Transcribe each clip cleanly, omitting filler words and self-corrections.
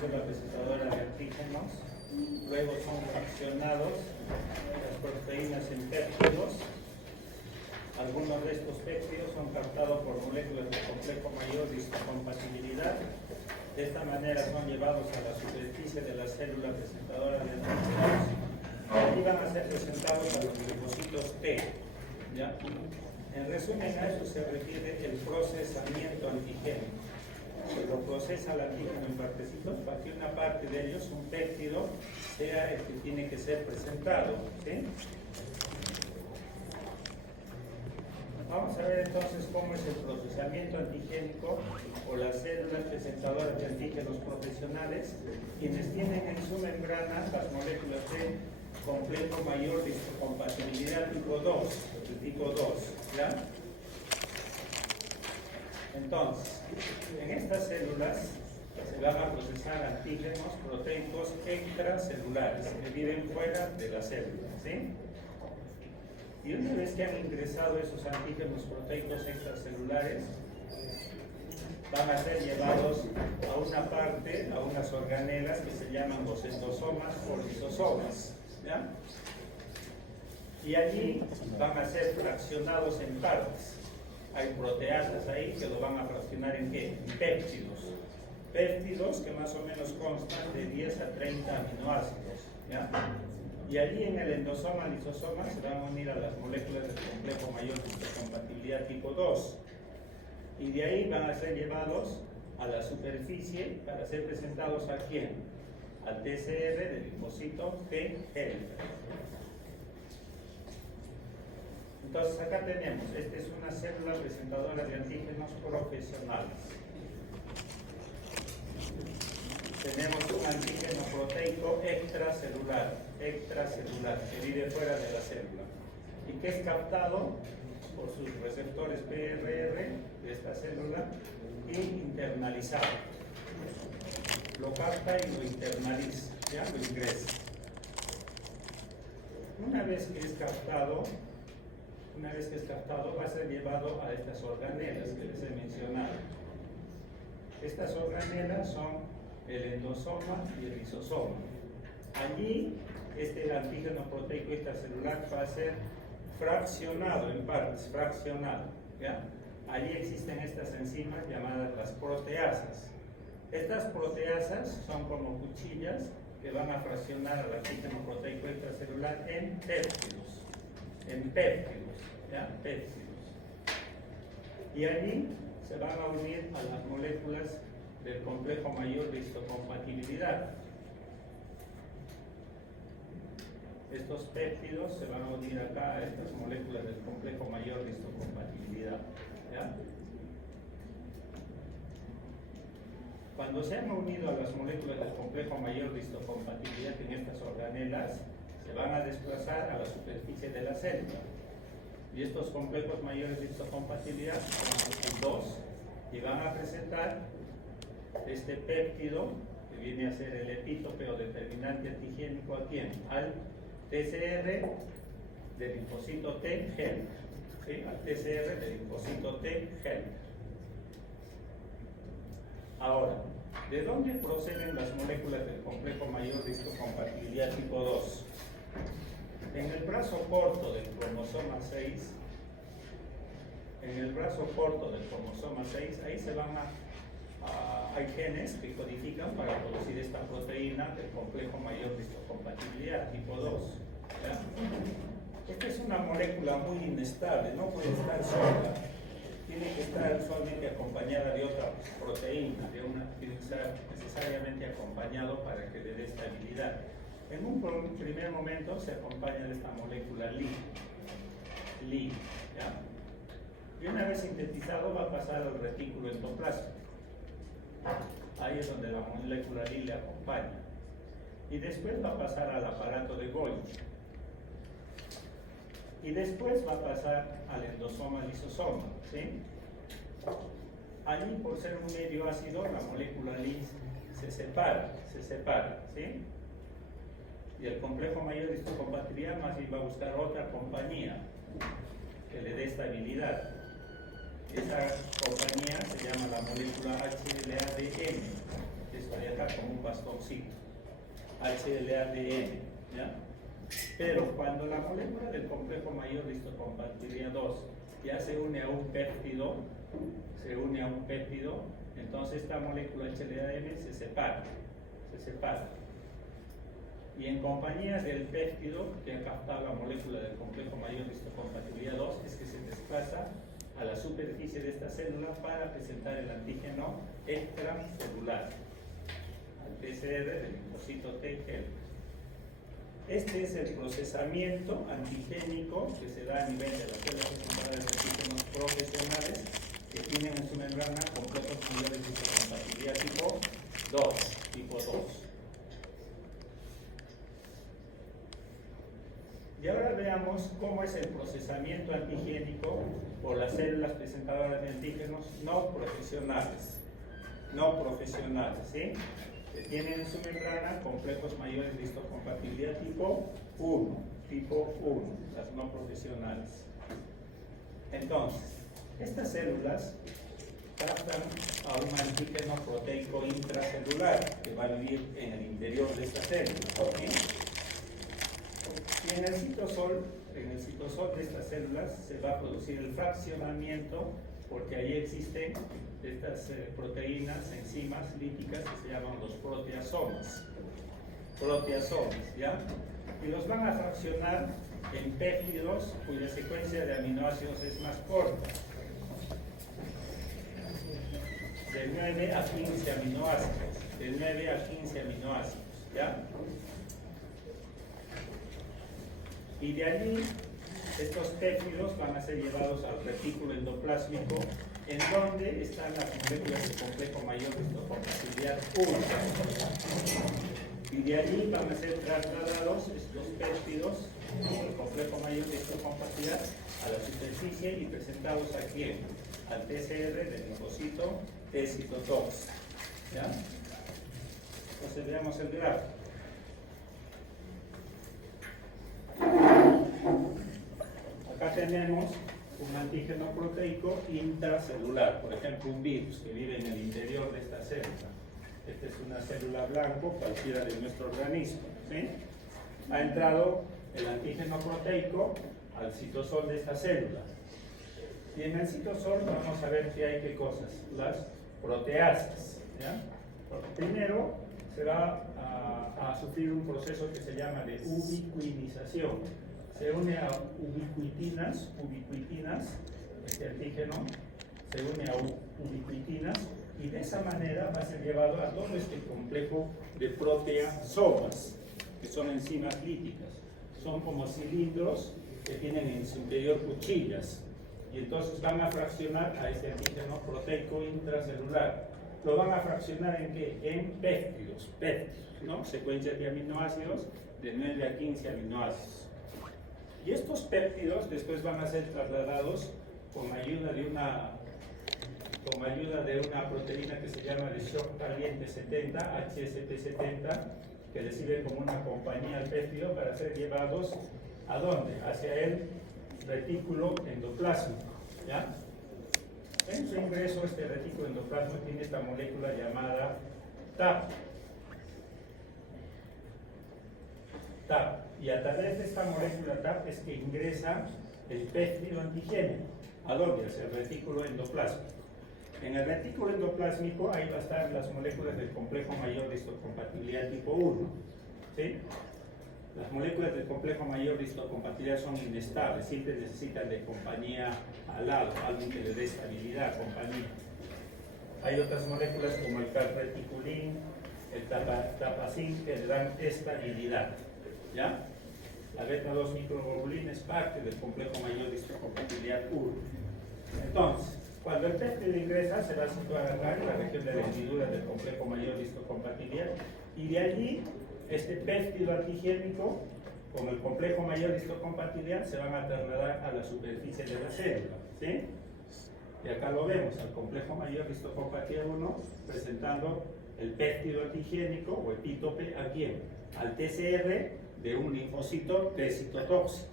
célula presentadora de antígenos, luego son fraccionados las proteínas en péptidos. Algunos de estos péptidos son captados por moléculas de complejo mayor de histocompatibilidad. De esta manera son llevados a la superficie de la célula presentadora de antígenos y allí van a ser presentados a los linfocitos T. ¿Ya? En resumen, a eso se refiere el procesamiento antigénico. Se lo procesa el antígeno en partecitos para que una parte de ellos, un péptido, sea el que tiene que ser presentado. ¿Sí? Vamos a ver entonces cómo es el procesamiento antigénico o las células presentadoras de antígenos profesionales, quienes tienen en su membrana las moléculas de complejo mayor de histocompatibilidad tipo 2, el tipo 2, ¿ya? Entonces, en estas células se van a procesar antígenos proteicos extracelulares que viven fuera de la célula, ¿sí? Y una vez que han ingresado esos antígenos proteicos extracelulares, van a ser llevados a una parte, a unas organelas que se llaman los endosomas o lisosomas, ¿ya? Y allí van a ser fraccionados en partes. Hay proteasas ahí que lo van a fraccionar en ¿qué? En péptidos. Péptidos que más o menos constan de 10 a 30 aminoácidos, ¿ya? Y allí en el endosoma, lisosoma, se van a unir a las moléculas del complejo mayor de histocompatibilidad tipo 2. Y de ahí van a ser llevados a la superficie para ser presentados ¿a quién? Al TCR del linfocito T helper. Entonces acá tenemos, esta es una célula presentadora de antígenos profesionales. Tenemos un antígeno proteico extracelular, que vive fuera de la célula y que es captado por sus receptores PRR de esta célula y internalizado. Lo capta y lo internaliza, ya lo ingresa. Una vez que es captado, va a ser llevado a estas organelas que les he mencionado. Estas organelas son el endosoma y el lisosoma. Allí, este antígeno proteico extracelular va a ser fraccionado en partes, ¿ya? Allí existen estas enzimas llamadas las proteasas. Estas proteasas son como cuchillas que van a fraccionar al antígeno proteico extracelular en péptidos, ¿ya? Péptidos. Y allí se van a unir a las moléculas del complejo mayor de histocompatibilidad. Estos péptidos se van a unir acá a estas moléculas del complejo mayor de histocompatibilidad, ¿ya? Cuando se han unido a las moléculas del complejo mayor de histocompatibilidad en estas organelas, se van a desplazar a la superficie de la célula. Y estos complejos mayores de histocompatibilidad son dos y van a presentar este péptido que viene a ser el epítope o determinante antigénico ¿a quién? Al TCR del linfocito T helper, ¿sí? Al TCR del linfocito T helper. Ahora, ¿de dónde proceden las moléculas del complejo mayor de histocompatibilidad tipo 2? En el brazo corto del cromosoma 6, ahí se van hay genes que codifican para producir esta proteína del complejo mayor de histocompatibilidad tipo 2. ¿Ya? Esta es una molécula muy inestable, no puede estar sola, tiene que estar usualmente acompañada de otra proteína, tiene que estar necesariamente acompañado para que le dé estabilidad. En un primer momento se acompaña de esta molécula Li, ¿ya? Y una vez sintetizado va a pasar al retículo endoplásmico. Ahí es donde la molécula Li le acompaña. Y después va a pasar al aparato de Golgi. Y después va a pasar al endosoma lisosoma, ¿sí? Allí, por ser un medio ácido, la molécula Li se separa, ¿sí? Y el complejo mayor de histocompatibilidad más bien va a buscar otra compañía que le dé estabilidad. Esa compañía se llama la molécula HLA-DM. Es estaría acá como un bastoncito, HLA-DN, ¿ya? Pero cuando la molécula del complejo mayor de histocompatibilidad 2 ya se une a un péptido, entonces esta molécula HLA-M se separa. Y en compañía del péptido que ha captado la molécula del complejo mayor de histocompatibilidad 2 es que se desplaza a la superficie de esta célula para presentar el antígeno extracelular, al PCR del linfocito T helper. Este es el procesamiento antigénico que se da a nivel de las células presentadoras de antígenos profesionales que tienen en su membrana complejos mayores de histocompatibilidad tipo 2. Y ahora veamos cómo es el procesamiento antigénico por las células presentadoras de antígenos no profesionales, ¿sí? Que tienen en su membrana complejos mayores de histocompatibilidad tipo 1, las no profesionales. Entonces, estas células captan a un antígeno proteico intracelular que va a vivir en el interior de esta célula, ¿sí? Y en el citosol de estas células se va a producir el fraccionamiento porque ahí existen estas proteínas, enzimas lípicas que se llaman los proteasomas, ¿ya? Y los van a fraccionar en péptidos cuya secuencia de aminoácidos es más corta, de 9 a 15 aminoácidos, ¿ya? Y de allí, estos péptidos van a ser llevados al retículo endoplásmico, en donde están las moléculas de complejo mayor de histocompatibilidad 1. Y de allí van a ser trasladados estos péptidos del complejo mayor de histocompatibilidad a la superficie y presentados aquí al PCR del linfocito T-citotox. ¿Ya? Entonces veamos el gráfico. Acá tenemos un antígeno proteico intracelular, por ejemplo un virus que vive en el interior de esta célula. Esta es una célula blanco cualquiera de nuestro organismo, ¿sí? Ha entrado el antígeno proteico al citosol de esta célula. Y en el citosol vamos a ver que hay qué cosas, las proteasas, ¿ya? Primero se va a sufrir un proceso que se llama de ubiquinización. Se une a ubiquitinas, este antígeno se une a ubiquitinas y de esa manera va a ser llevado a todo este complejo de proteasomas, que son enzimas lípicas. Son como cilindros que tienen en su interior cuchillas y entonces van a fraccionar a este antígeno proteico intracelular. Lo van a fraccionar ¿en qué? En péptidos, ¿no? Secuencias de aminoácidos de 9 a 15 aminoácidos. Y estos péptidos después van a ser trasladados con ayuda de una proteína que se llama de shock caliente 70, HSP70, que recibe como una compañía al péptido para ser llevados ¿a dónde? Hacia el retículo endoplasmico, ¿ya? En su ingreso, este retículo endoplasmico tiene esta molécula llamada TAP. Y a través de esta molécula TAP es que ingresa el péptido antigénico. ¿A dónde? Hacia el retículo endoplásmico. En el retículo endoplásmico ahí va a estar las moléculas del complejo mayor de histocompatibilidad tipo 1. ¿Sí? Las moléculas del complejo mayor de histocompatibilidad son inestables, siempre necesitan de compañía al lado, alguien que le dé estabilidad, compañía. Hay otras moléculas como el calreticulín, el tapacin que le dan estabilidad. ¿Ya? La beta-2 microglobulina es parte del complejo mayor de histocompatibilidad 1. Entonces, cuando el péptido ingresa, se va a situar acá en la región de la hendidura del complejo mayor de histocompatibilidad y de allí, este péptido antigénico con el complejo mayor de histocompatibilidad se van a trasladar a la superficie de la célula, ¿sí? Y acá lo vemos, al complejo mayor de histocompatibilidad 1 presentando el péptido antigénico o epítope a quién? Al TCR de un linfocito T-citotóxico,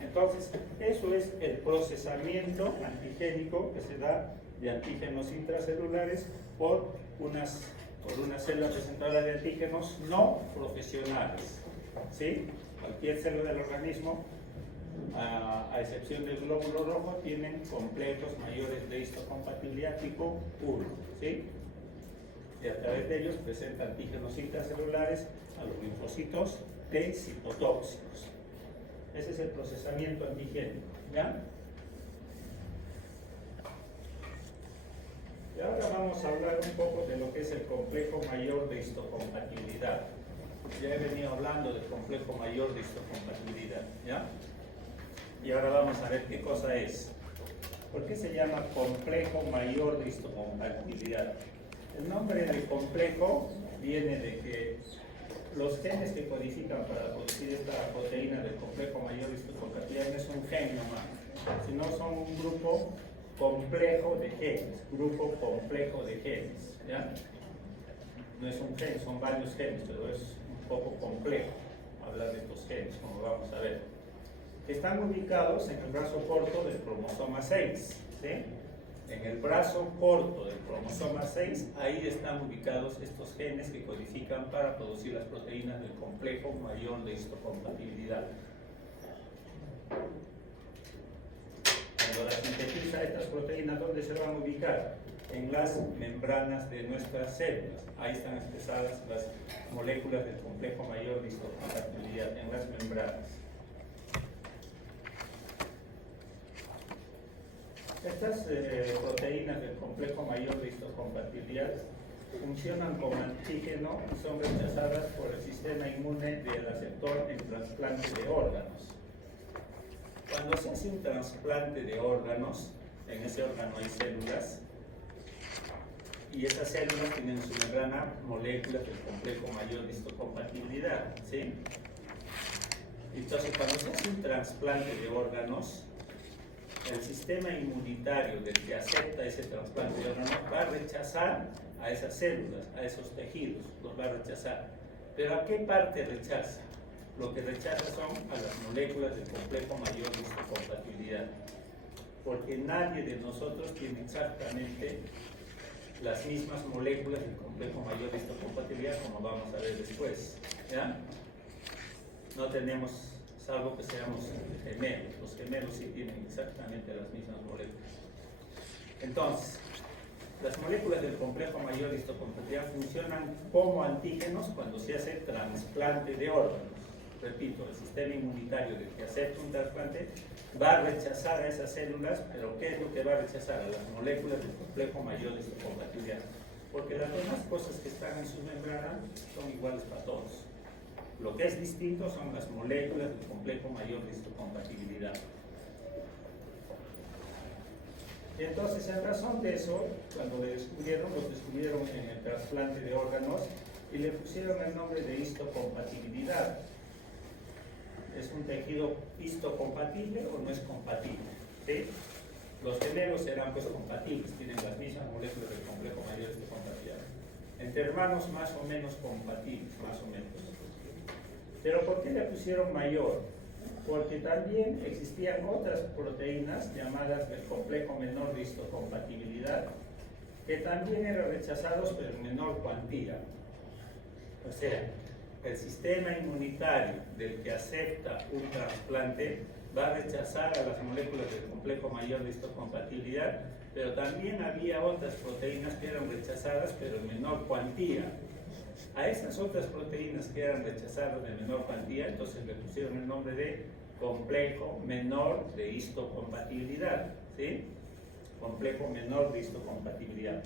Entonces, eso es el procesamiento antigénico que se da de antígenos intracelulares por una célula presentadora de antígenos no profesionales. ¿Sí? Cualquier célula del organismo, a excepción del glóbulo rojo, tienen complejos mayores de histocompatibilidad tipo 1. ¿Sí? Y a través de ellos presenta antígenos intracelulares a los linfocitos T citotóxicos. Ese es el procesamiento antigénico. ¿Ya? Y ahora vamos a hablar un poco de lo que es el complejo mayor de histocompatibilidad. Ya he venido hablando del complejo mayor de histocompatibilidad, ¿ya? Y ahora vamos a ver qué cosa es. ¿Por qué se llama complejo mayor de histocompatibilidad? El nombre de complejo viene de que los genes que codifican para producir esta proteína del complejo mayor de histocompatibilidad no es un gen nomás, sino son un grupo complejo de genes, grupo complejo de genes, ¿ya? No es un gen, son varios genes, pero es un poco complejo hablar de estos genes, como vamos a ver. Están ubicados en el brazo corto del cromosoma 6, ¿sí? En el brazo corto del cromosoma 6, ahí están ubicados estos genes que codifican para producir las proteínas del complejo mayor de histocompatibilidad. Cuando las sintetiza estas proteínas, ¿dónde se van a ubicar? En las membranas de nuestras células. Ahí están expresadas las moléculas del complejo mayor de histocompatibilidad, en las membranas. Estas proteínas del complejo mayor de histocompatibilidad funcionan como antígeno y son rechazadas por el sistema inmune del aceptor en trasplante de órganos. Cuando se hace un trasplante de órganos, en ese órgano hay células, y esas células tienen en su membrana moléculas del complejo mayor de histocompatibilidad, ¿sí? Entonces, cuando se hace un trasplante de órganos, el sistema inmunitario del que acepta ese trasplante de órganos va a rechazar a esas células, a esos tejidos, los va a rechazar. ¿Pero a qué parte rechaza? Lo que rechaza son a las moléculas del complejo mayor de histocompatibilidad, porque nadie de nosotros tiene exactamente las mismas moléculas del complejo mayor de histocompatibilidad, como vamos a ver después, ¿ya? No tenemos, salvo que seamos gemelos. Los gemelos sí tienen exactamente las mismas moléculas. Entonces, las moléculas del complejo mayor de histocompatibilidad funcionan como antígenos cuando se hace trasplante de órganos. Repito, el sistema inmunitario del que acepta un trasplante va a rechazar a esas células, pero ¿qué es lo que va a rechazar? A las moléculas del complejo mayor de histocompatibilidad. Porque las demás cosas que están en su membrana son iguales para todos. Lo que es distinto son las moléculas del complejo mayor de histocompatibilidad. Y entonces, en razón de eso, cuando los descubrieron en el trasplante de órganos y le pusieron el nombre de histocompatibilidad. ¿Es un tejido histocompatible o no es compatible? ¿Sí? Los gemelos serán pues compatibles, tienen las mismas moléculas del complejo mayor de histocompatibilidad. Entre hermanos más o menos compatibles, más o menos. ¿Pero por qué le pusieron mayor? Porque también existían otras proteínas llamadas del complejo menor de histocompatibilidad que también eran rechazados pero en menor cuantía. O sea, el sistema inmunitario del que acepta un trasplante va a rechazar a las moléculas del complejo mayor de histocompatibilidad, pero también había otras proteínas que eran rechazadas pero en menor cuantía. A esas otras proteínas que eran rechazadas en menor cuantía, entonces le pusieron el nombre de complejo menor de histocompatibilidad, ¿sí? Complejo menor de histocompatibilidad.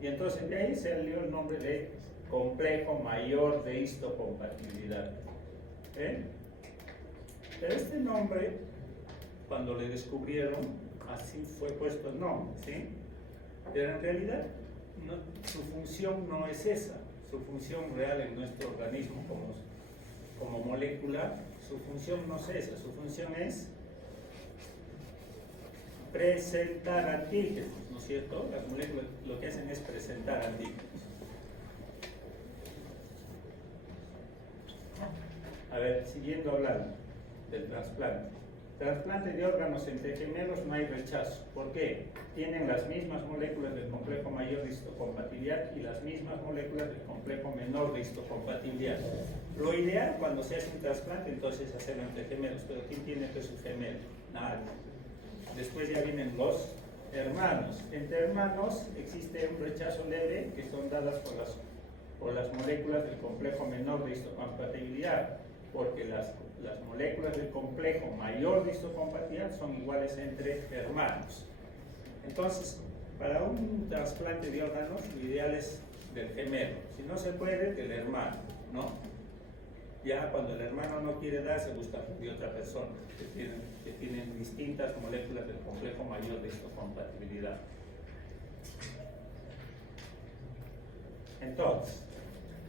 Y entonces de ahí salió el nombre de complejo mayor de histocompatibilidad. Pero este nombre, cuando le descubrieron, así fue puesto el nombre, ¿sí? Pero en realidad su función no es esa. Su función real en nuestro organismo como molécula, su función no es esa, su función es presentar antígenos, ¿no es cierto? Las moléculas lo que hacen es presentar antígenos. A ver, siguiendo hablando del trasplante. Trasplante de órganos entre gemelos no hay rechazo. ¿Por qué? Tienen las mismas moléculas del complejo mayor de histocompatibilidad y las mismas moléculas del complejo menor de histocompatibilidad. Lo ideal cuando se hace un trasplante entonces es hacerlo entre gemelos, pero ¿quién tiene que su gemelo? Nadie. Después ya vienen los hermanos. Entre hermanos existe un rechazo leve que son dadas por las moléculas del complejo menor de histocompatibilidad, porque las moléculas del complejo mayor de histocompatibilidad son iguales entre hermanos. Entonces, para un trasplante de órganos, lo ideal es del gemelo. Si no se puede, del hermano, ¿no? Ya cuando el hermano no quiere dar, se busca de otra persona que tienen distintas moléculas del complejo mayor de histocompatibilidad. Entonces,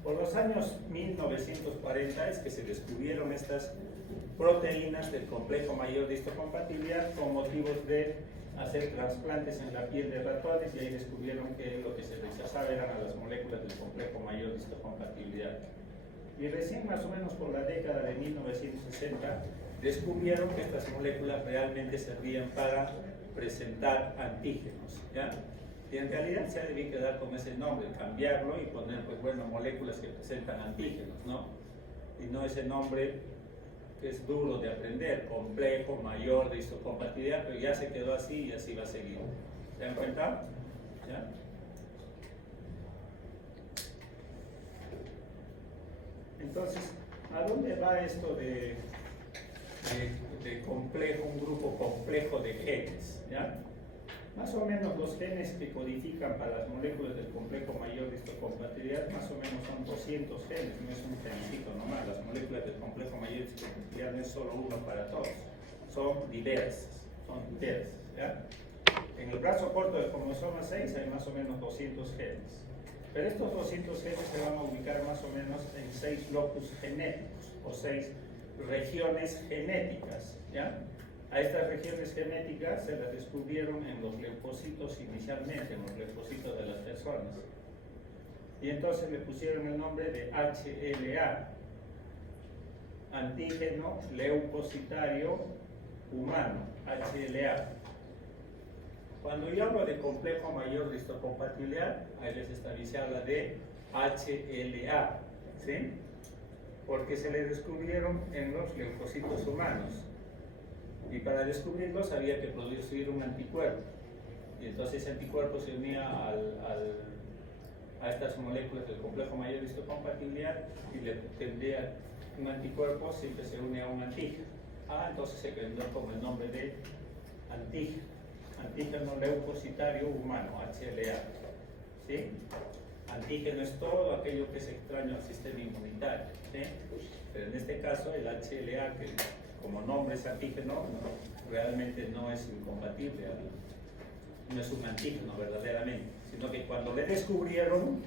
por los años 1940 es que se descubrieron estas proteínas del complejo mayor de histocompatibilidad con motivos de hacer trasplantes en la piel de ratones, y ahí descubrieron que lo que se rechazaba eran a las moléculas del complejo mayor de histocompatibilidad. Y recién más o menos por la década de 1960 descubrieron que estas moléculas realmente servían para presentar antígenos, ¿ya? Y en realidad se debía quedar con ese nombre, cambiarlo y poner, pues bueno, moléculas que presentan antígenos, ¿no? Y no ese nombre que es duro de aprender, complejo mayor de histocompatibilidad, pero ya se quedó así y así va a seguir. ¿Se dan cuenta? ¿Ya? Entonces, ¿a dónde va esto de complejo, un grupo complejo de genes? ¿Ya? Más o menos los genes que codifican para las moléculas del complejo mayor de histocompatibilidad, más o menos son 200 genes, no es un gencito nomás. Las moléculas del complejo mayor de histocompatibilidad no es solo uno para todos, son diversas, ¿ya? En el brazo corto del cromosoma 6 hay más o menos 200 genes. Pero estos 200 genes se van a ubicar más o menos en 6 locus genéticos o 6 regiones genéticas, ¿ya? A estas regiones genéticas se las descubrieron en los leucocitos inicialmente, en los leucocitos de las personas. Y entonces le pusieron el nombre de HLA, antígeno leucocitario humano, HLA. Cuando yo hablo de complejo mayor de histocompatibilidad, ahí les establece habla de HLA, ¿sí? Porque se le descubrieron en los leucocitos humanos. Y para descubrirlos había que producir un anticuerpo. Y entonces ese anticuerpo se unía a estas moléculas del complejo mayor de histocompatibilidad y le tendría un anticuerpo, siempre se une a un antígeno. Entonces se quedó con el nombre de antígeno leucocitario humano, HLA. ¿Sí? Antígeno es todo aquello que es extraño al sistema inmunitario, ¿sí? Pero en este caso el HLA, que como nombre es antígeno, realmente no es incompatible, no es un antígeno verdaderamente, sino que cuando lo descubrieron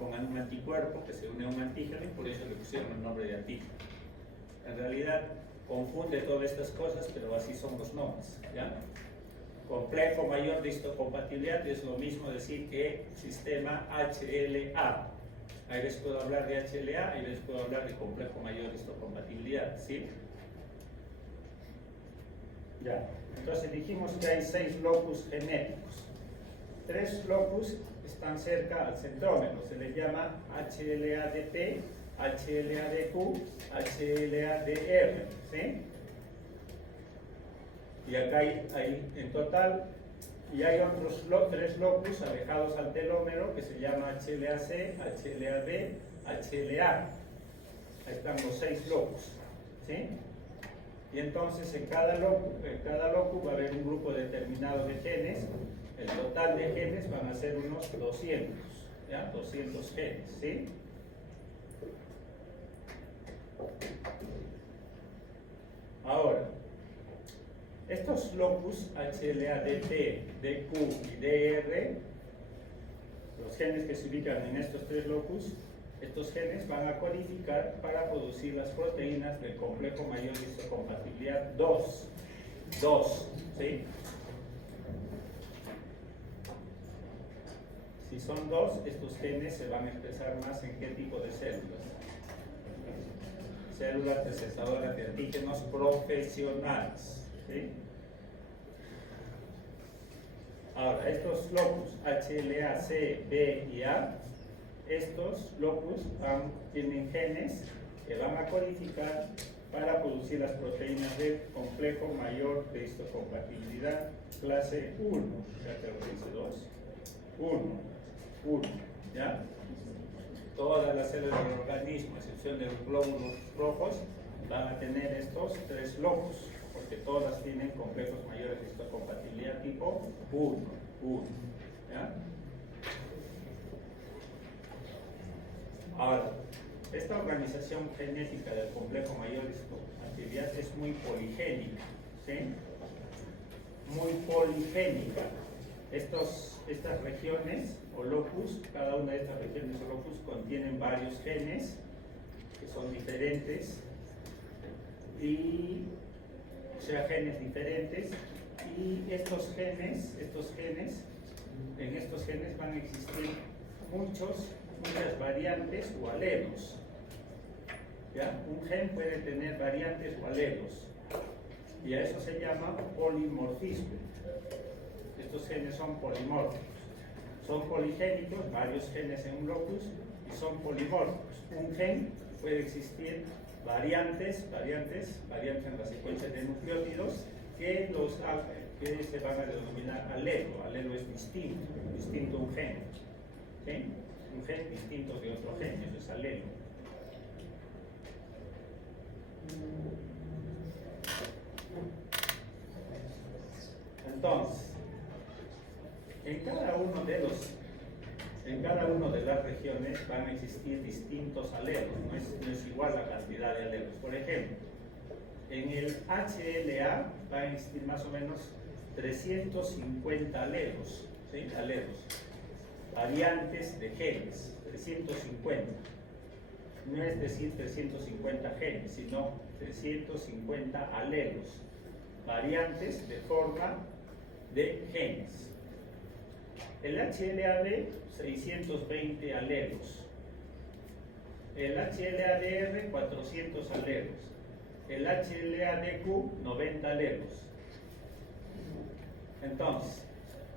con un anticuerpo que se une a un antígeno y por eso le pusieron el nombre de antígeno. En realidad confunde todas estas cosas, pero así son los nombres, ¿ya? Complejo mayor de histocompatibilidad es lo mismo decir que sistema HLA. Ahí les puedo hablar de HLA, ahí les puedo hablar de complejo mayor de histocompatibilidad, ¿sí? Ya, entonces dijimos que hay 6 locus genéticos. 3 locus están cerca al centrómero, se les llama HLA-DP, HLA-DQ, HLA-DR, ¿sí? Y acá hay en total, y hay otros 3 locus alejados al telómero que se llama HLA-C, HLA-B, HLA. Ahí están los 6 locus, ¿sí? Y entonces en cada locus va a haber un grupo determinado de genes. El total de genes van a ser unos 200, ¿ya? 200 genes, ¿sí? Ahora, estos locus HLA, DT, DQ y DR, los genes que se ubican en estos 3 locus, estos genes van a codificar para producir las proteínas del complejo mayor de histocompatibilidad 2, ¿sí? Si son 2, estos genes se van a expresar más en qué tipo de células. células procesadoras de antígenos profesionales. ¿Sí? Ahora, estos locus HLA, C, B y A, estos locus tienen genes que van a codificar para producir las proteínas del complejo mayor de histocompatibilidad clase 1, ya te lo dice 2, 1, ¿ya? Todas las células del organismo, a excepción de los glóbulos rojos, van a tener estos 3 locus, porque todas tienen complejos mayores de histocompatibilidad tipo 1, ¿ya? Ahora, esta organización genética del complejo mayor de histocompatibilidad es muy poligénica, ¿sí? Muy poligénica. Estas regiones o locus, cada una de estas regiones o locus contienen varios genes que son diferentes o sea, genes diferentes, y en estos genes van a existir muchas variantes o alelos. ¿Ya? Un gen puede tener variantes o alelos, y a eso se llama polimorfismo. Estos genes son polimórficos, son poligénicos, varios genes en un locus, y son polimórficos. Un gen puede existir variantes en la secuencia de nucleótidos que se van a denominar alelo. Alelo es distinto a un gen, ¿sí? Un gen distinto de otro gen, eso es alelo. Entonces, en cada una de las regiones van a existir distintos alelos, no es igual la cantidad de alelos. Por ejemplo, en el HLA van a existir más o menos 350 alelos, ¿sí? Variantes de genes, 350. No es decir 350 genes, sino 350 alelos, variantes de forma de genes. El HLA-B, 620 alelos. El HLA-DR, 400 alelos. El HLA-DQ, 90 alelos. Entonces,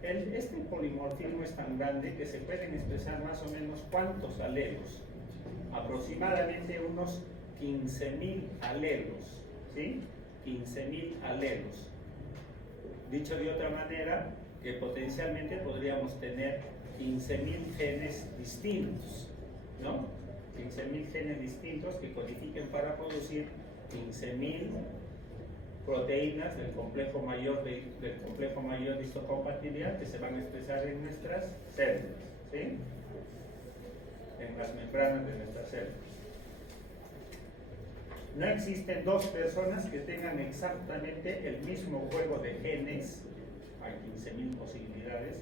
este polimorfismo es tan grande que se pueden expresar más o menos ¿cuántos alelos? Aproximadamente unos 15.000 alelos, ¿sí? 15.000 alelos. Dicho de otra manera, que potencialmente podríamos tener 15.000 genes distintos, ¿no? 15.000 genes distintos que codifiquen para producir 15.000 proteínas del complejo mayor de histocompatibilidad que se van a expresar en nuestras células, ¿sí? En las membranas de nuestras células. No existen dos personas que tengan exactamente el mismo juego de genes, hay 15.000 posibilidades,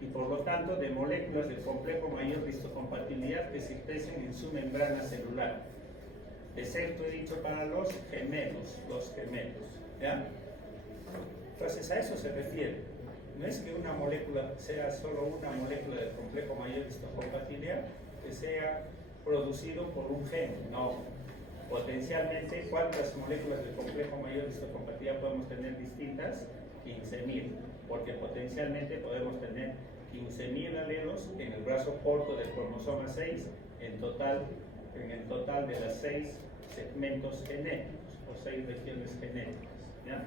y por lo tanto de moléculas del complejo mayor de histocompatibilidad que se expresen en su membrana celular, excepto he dicho para los gemelos, ¿ya? Entonces a eso se refiere. No es que una molécula sea solo una molécula del complejo mayor de histocompatibilidad que sea producido por un gen, no. Potencialmente, ¿cuántas moléculas del complejo mayor de histocompatibilidad podemos tener distintas? 15.000, porque potencialmente podemos tener 15.000 alelos en el brazo corto del cromosoma 6 en el total de las 6 segmentos genéticos o 6 regiones genéticas, ¿ya?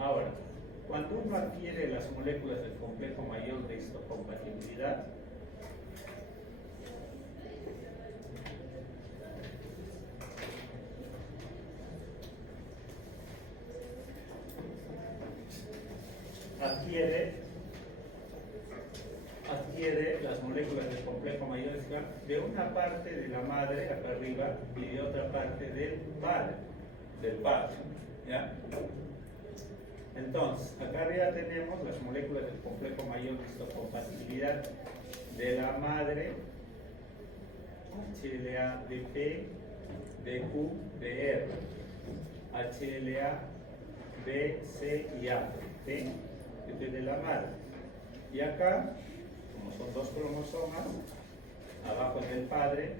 Ahora, cuando uno adquiere las moléculas del complejo mayor de histocompatibilidad, adquiere las moléculas del complejo mayor de una parte de la madre acá arriba y de otra parte del padre, ¿ya? Entonces, acá arriba tenemos las moléculas del complejo mayor de histocompatibilidad de la madre, HLA de P, de Q, de R, HLA, B, C y A, ¿sí? Esto es de la madre. Y acá, como son dos cromosomas, abajo del padre,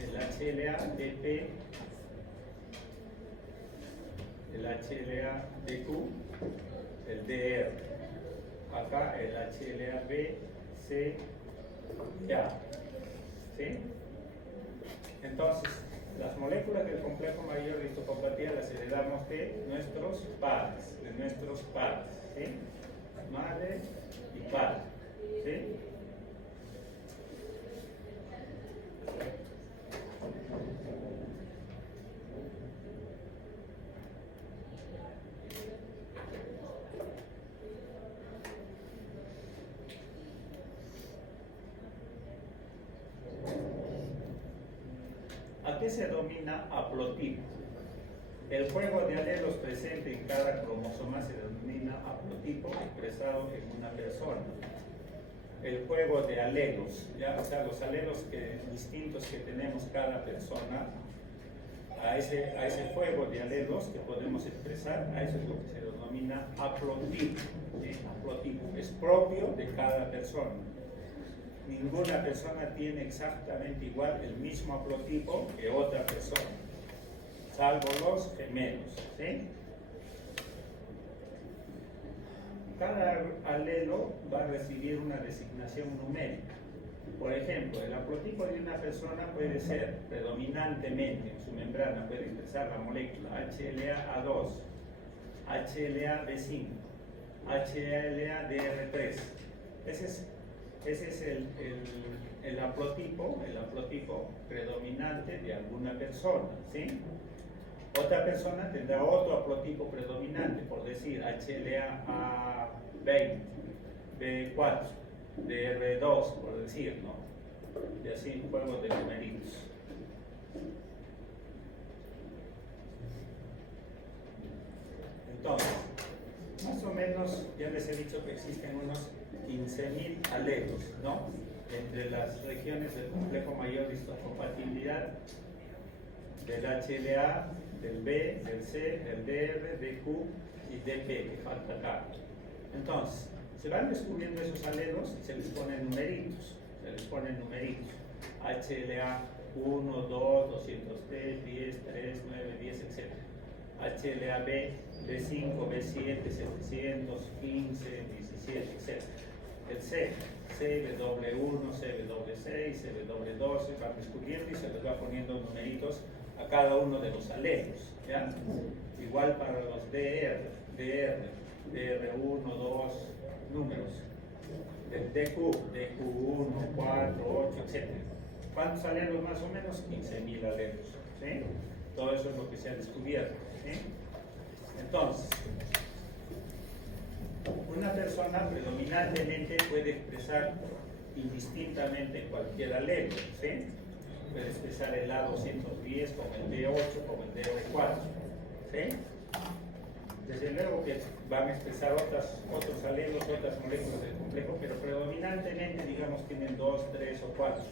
el HLA-DP, el HLA-DQ, el DR. Acá el HLA-BC, ya. ¿Sí? Entonces, las moléculas del complejo mayor de histocompatibilidad las heredamos de nuestros padres, ¿sí? Madre y padre, ¿sí? ¿A qué se denomina haplotipo? El juego de alelos presente en cada cromosoma se denomina haplotipo expresado en una persona. El juego de alelos, ¿ya? O sea, los alelos distintos que tenemos cada persona, a ese juego de alelos que podemos expresar, a eso es lo que se denomina haplotipo, ¿sí? Haplotipo es propio de cada persona. Ninguna persona tiene exactamente igual el mismo haplotipo que otra persona, salvo los gemelos, ¿sí? Cada alelo va a recibir una designación numérica. Por ejemplo, el haplotipo de una persona puede ser predominantemente en su membrana, puede expresar la molécula HLA-A2, HLA-B5, HLA-DR3. Ese es el haplotipo predominante de alguna persona, ¿sí? Otra persona tendrá otro haplotipo predominante, por decir HLA-A20, B4, DR2, por decir, ¿no? Y así juegos de numeritos. Entonces, más o menos, ya les he dicho que existen unos 15.000 alelos, ¿no? Entre las regiones del complejo mayor de histocompatibilidad, del HLA, del B, del C, del DR, DQ y DP, que falta acá. Entonces, se van descubriendo esos alelos y se les ponen numeritos. HLA 1, 2, 203, 10, 3, 9, 10, etc. HLA B, B5, B7, 715, 17, etc. El C, CW1, CW6, CW2, se van descubriendo y se les va poniendo numeritos a cada uno de los alelos, ¿ya? Igual para los DR, DR1, 2, números. El DQ, DQ1, 4, 8, etc. ¿Cuántos alelos más o menos? 15.000 alelos, ¿sí? Todo eso es lo que se ha descubierto, ¿sí? Entonces, una persona predominantemente puede expresar indistintamente cualquier alelo, ¿sí? Puede expresar el A210 como el D8, como el DR4, ¿sí? Desde luego que van a expresar otros alelos, otras moléculas del complejo, pero predominantemente, digamos, tienen 2, 3 o 4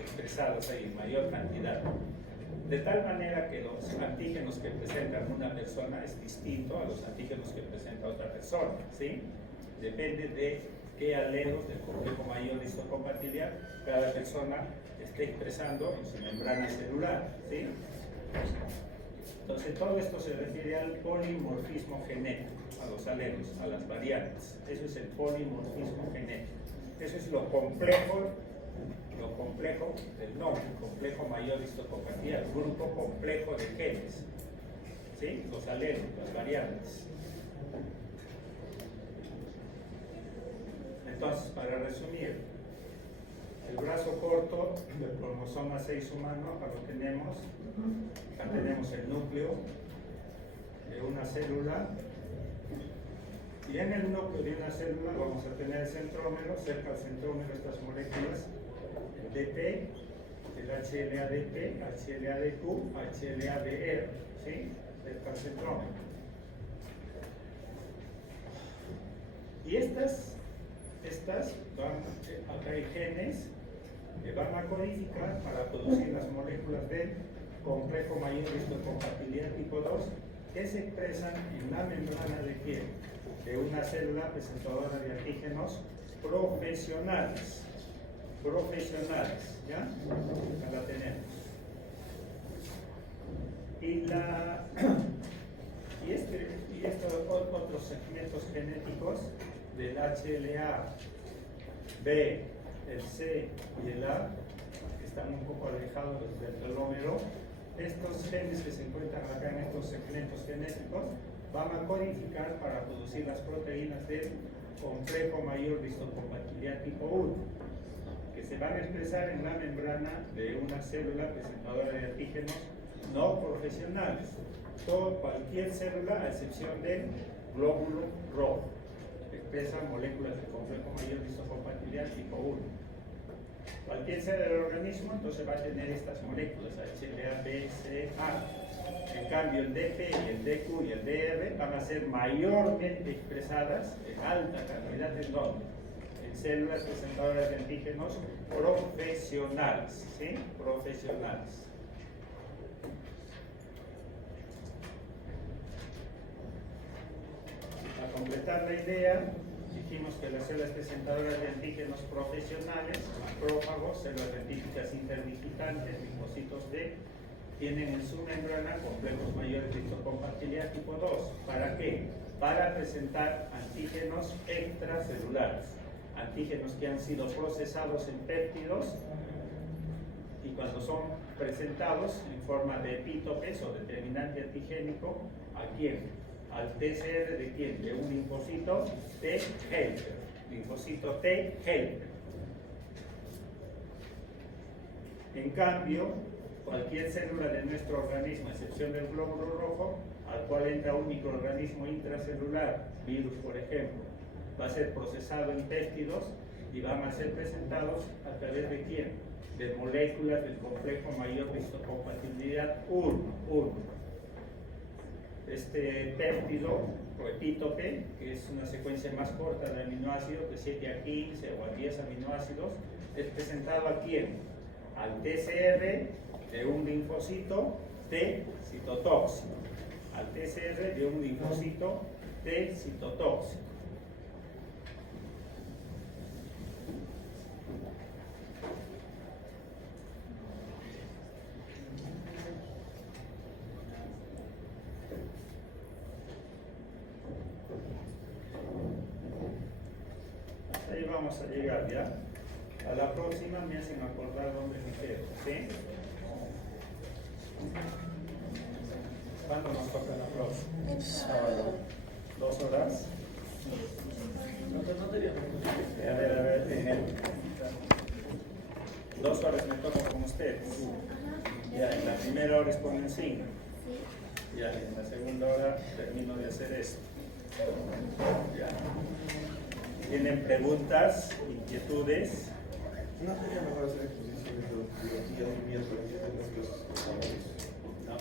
expresados ahí en mayor cantidad. De tal manera que los antígenos que presentan una persona es distinto a los antígenos que presenta otra persona, ¿sí? Depende de qué alelos del complejo mayor de histocompatibilidad cada persona esté expresando en su membrana celular, ¿sí? Entonces todo esto se refiere al polimorfismo genético, a los alelos, a las variantes. Eso es el polimorfismo genético. Eso es lo complejo del nombre, complejo mayor de histocompatibilidad, grupo complejo de genes, ¿sí? Los alelos, las variantes. Entonces, para resumir, el brazo corto del cromosoma 6 humano, acá lo tenemos. Acá tenemos el núcleo de una célula. Y en el núcleo de una célula vamos a tener el centrómero, cerca del centrómero estas moléculas, el DP, el HLA-DP, HLA-DQ, HLA-DR, ¿sí? Cerca del centrómero. Y estas acá hay genes que van a codificar para producir las moléculas del complejo mayor de histocompatibilidad tipo 2 que se expresan en la membrana de piel de una célula presentadora de antígenos profesionales. profesionales, ¿ya? Acá la tenemos. Y estos otros segmentos genéticos del HLA, B, el C y el A, que están un poco alejados del telómero, estos genes que se encuentran acá en estos segmentos genéticos van a codificar para producir las proteínas del complejo mayor de histocompatibilidad tipo 1, que se van a expresar en la membrana de una célula presentadora de antígenos no profesionales. Cualquier célula, a excepción del glóbulo rojo, expresa moléculas del complejo mayor de histocompatibilidad tipo 1. Cualquier célula del organismo entonces va a tener estas moléculas, HLA, B, C, A. En cambio, el DP, el DQ y el DR van a ser mayormente expresadas en alta cantidad en donde en células presentadoras de antígenos profesionales, ¿sí? Profesionales. Para completar la idea, dijimos que las células presentadoras de antígenos profesionales, macrófagos, células dentíficas interdigitantes, linfocitos D, tienen en su membrana complejos mayores de histocompatibilidad tipo 2. ¿Para qué? Para presentar antígenos extracelulares, antígenos que han sido procesados en péptidos y cuando son presentados en forma de epítopes o determinante antigénico, ¿a quién? Al TCR de quién? De un linfocito T helper. Linfocito T helper. En cambio, cualquier célula de nuestro organismo, a excepción del glóbulo rojo, al cual entra un microorganismo intracelular, virus por ejemplo, va a ser procesado en péptidos y van a ser presentados a través de quién? De moléculas del complejo mayor de histocompatibilidad 1. Este péptido o epítope, que es una secuencia más corta de aminoácidos, de 7 a 15 o a 10 aminoácidos, es presentado a quién? Al TCR de un linfocito T citotóxico. Al TCR de un linfocito T citotóxico. Ahí vamos a llegar ya. A la próxima me hacen acordar dónde me quedo, ¿sí? ¿Cuándo nos toca la próxima? Sábado. 2 horas. A ver, 2 horas me toca con ustedes. Ya, en la primera hora exponen 5. Ya, en la segunda hora termino de hacer esto. Ya. ¿Tienen preguntas, inquietudes? No sería mejor hacer exposiciones de biología y miércoles, ya tenemos los sábados. No.